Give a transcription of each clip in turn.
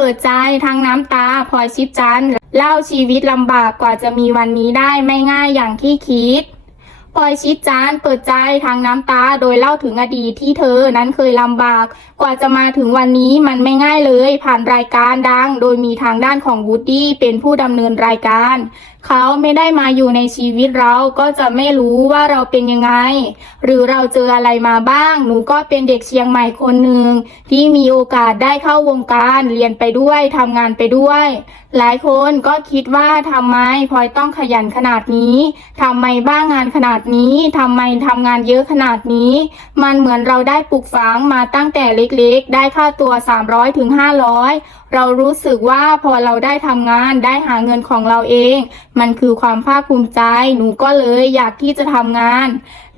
เปิดใจทั้งน้ำตาพลอยชิปจันเล่าชีวิตลำบากกว่าจะมีวันนี้ได้ไม่ง่ายอย่างที่คิดพลอยชิดจานเปิดใจทางน้ำตาโดยเล่าถึงอดีตที่เธอนั้นเคยลำบาก กว่าจะมาถึงวันนี้มันไม่ง่ายเลย ผ่านรายการดัง โดยมีทางด้านของวูดดี้เป็นผู้ดำเนินรายการ เขาไม่ได้มาอยู่ในชีวิตเราก็จะไม่รู้ว่าเราเป็นยังไง หรือเราเจออะไรมาบ้าง หนูก็เป็นเด็กเชียงใหม่คนหนึ่งที่มีโอกาสได้เข้าวงการเรียนไปด้วยทำงานไปด้วย หลายคนก็คิดว่าทำไมพลอยต้องขยันขนาดนี้ทำไมบ้างงานขนาดนี้ทำไมทำงานเยอะขนาดนี้ มันเหมือนเราได้ปลูกฝังมาตั้งแต่เล็กๆ ได้ค่าตัว 300ถึง500 เรารู้สึกว่าพอเราได้ทำงานได้หาเงินของเราเองมันคือความภาคภูมิใจ หนูก็เลยอยากที่จะทำงาน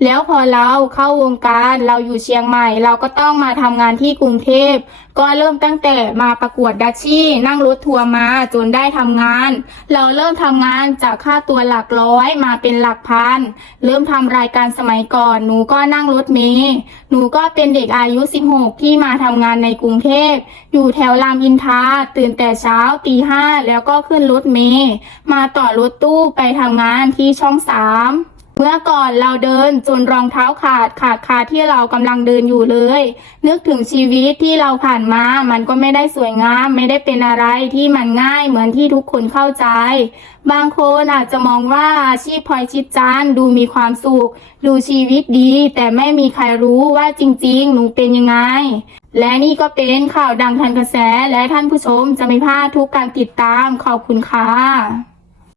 แล้วพอเราเข้าวงการเราอยู่เชียงใหม่ เราก็ต้องมาทำงานที่กรุงเทพ ก็เริ่มตั้งแต่มาประกวดดัชชี่นั่งรถทัวร์มาจนได้ทำงาน เราเริ่มทำงานจากค่าตัวหลักร้อยมาเป็นหลักพัน เริ่มทำรายการสมัยก่อน หนูก็นั่งรถเมล์หนูก็เป็นเด็กอายุ 16 ที่มาทำงานในกรุงเทพ อยู่แถวรามอินทราตื่นแต่เช้าตีห้าแล้วก็ขึ้นรถเมล์มาต่อรถตู้ไปทำงานที่ช่องสาม เมื่อก่อนเราเดินจนรองเท้าขาดขาดคาที่เรากำลังเดินอยู่เลย นึกถึงชีวิตที่เราผ่านมา มันก็ไม่ได้สวยงาม ไม่ได้เป็นอะไรที่มันง่ายเหมือนที่ทุกคนเข้าใจ บางคนอาจจะมองว่าอาชีพพลอยชิดจานดูมีความสุข ดูชีวิตดี แต่ไม่มีใครรู้ว่าจริง ๆ หนูเป็นยังไง และนี่ก็เป็นข่าวดังทันกระแสและท่านผู้ชมจะไม่พลาดทุกการติดตามขอบคุณค่ะ